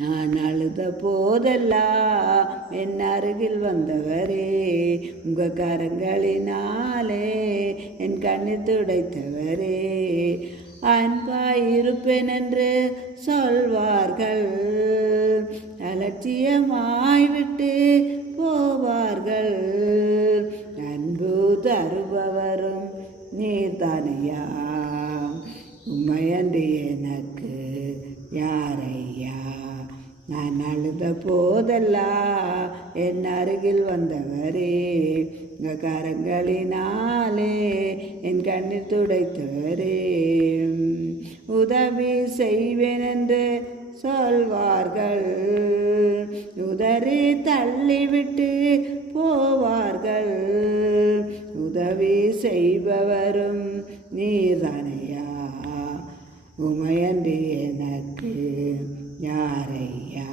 நான் அழுத போதெல்லாம் என் அருகில் வந்தவரே, உங்கள் கரங்களினாலே என் கண்ணீர் துடைத்தவரே. அன்பாயிருப்பேன் என்று சொல்வார்கள், அலட்சியமாய் விட்டு போவார்கள். அன்பு தருபவரும் நீர்தானையா, உம்மையன்றி எனக்கு யாரையா. நான் அழுத போதெல்லாம் என் அருகில் வந்தவரே, உங்கள் கரங்களினாலே என் கண்ணீர் துடைத்தவரே. உதவி செய்வேன் என்று சொல்வார்கள், உதறி தள்ளிவிட்டு போவார்கள். உதவி செய்பவரும் நீர்தானையா, உமையன்றி எனக்கு யாரையா.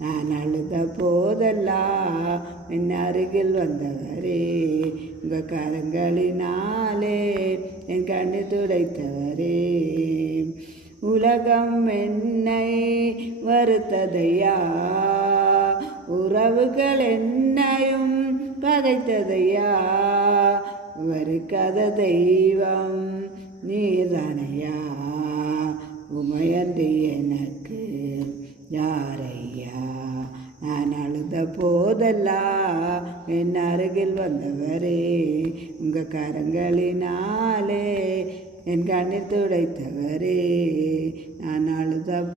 நான் அழுத போதெல்லாம் என் அருகில் வந்தவரே, உங்கள் கரங்களினாலே என் கண்ணீர் துடைத்தவரே. உலகம் என்னை வருத்ததையா, உறவுகள் என்னையும் பகைத்ததையா. வெறுக்காத தெய்வம் நீர்தானையா, உமையன்றி எனக்கு யாரையா. நான் அழுத போதெல்லாம் என் அருகில் வந்தவரே, உங்கள் கரங்களினாலே என் கண்ணீர் துடைத்தவரே. நான் அழுத